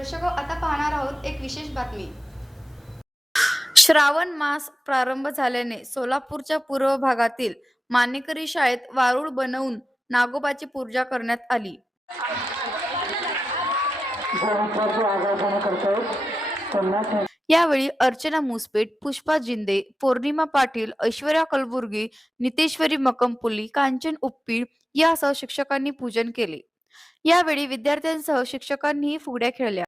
दर्शको, आता पाहणार आहोत एक विशेष बातमी। श्रावण मास प्रारंभ झाल्याने सोलापूरच्या पूर्व भागातील मानेकरी शाळेत वारूळ बनवून नागोबाची पूजा करण्यात आली। यावेळी अर्चना मुसपेट, पुष्पा जिंदे, पौर्णिमा पाटील, ऐश्वर्या कलबुर्गी, नितेश्वरी मकमपुली, कांचन उप्पीळ यासह शिक्षकांनी पूजन केले। यावेळी विद्यार्थ्यांसह शिक्षकांनीही फुगड्या खेळल्या।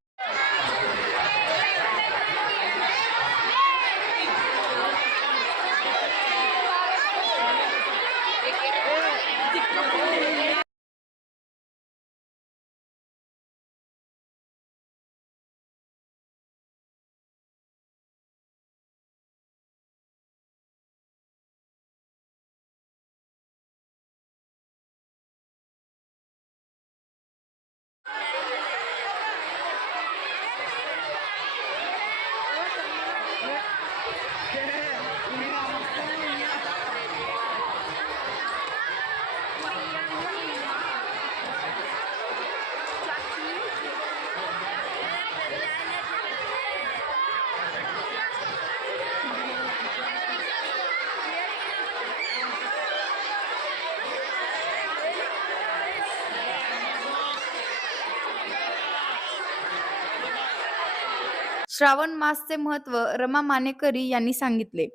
श्रावण मासचे महत्त्व रमा मानेकरी यांनी सांगितले।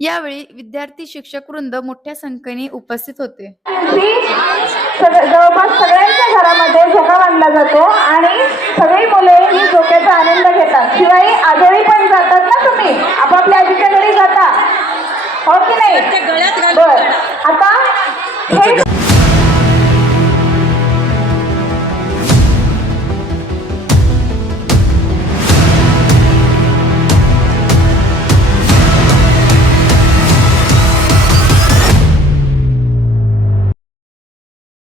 यावेळी विद्यार्थी, शिक्षक वृंद मोठ्या संख्येने उपस्थित होते। जवळपास सगळ्यांच्या घरामध्ये झोका बांधला जातो आणि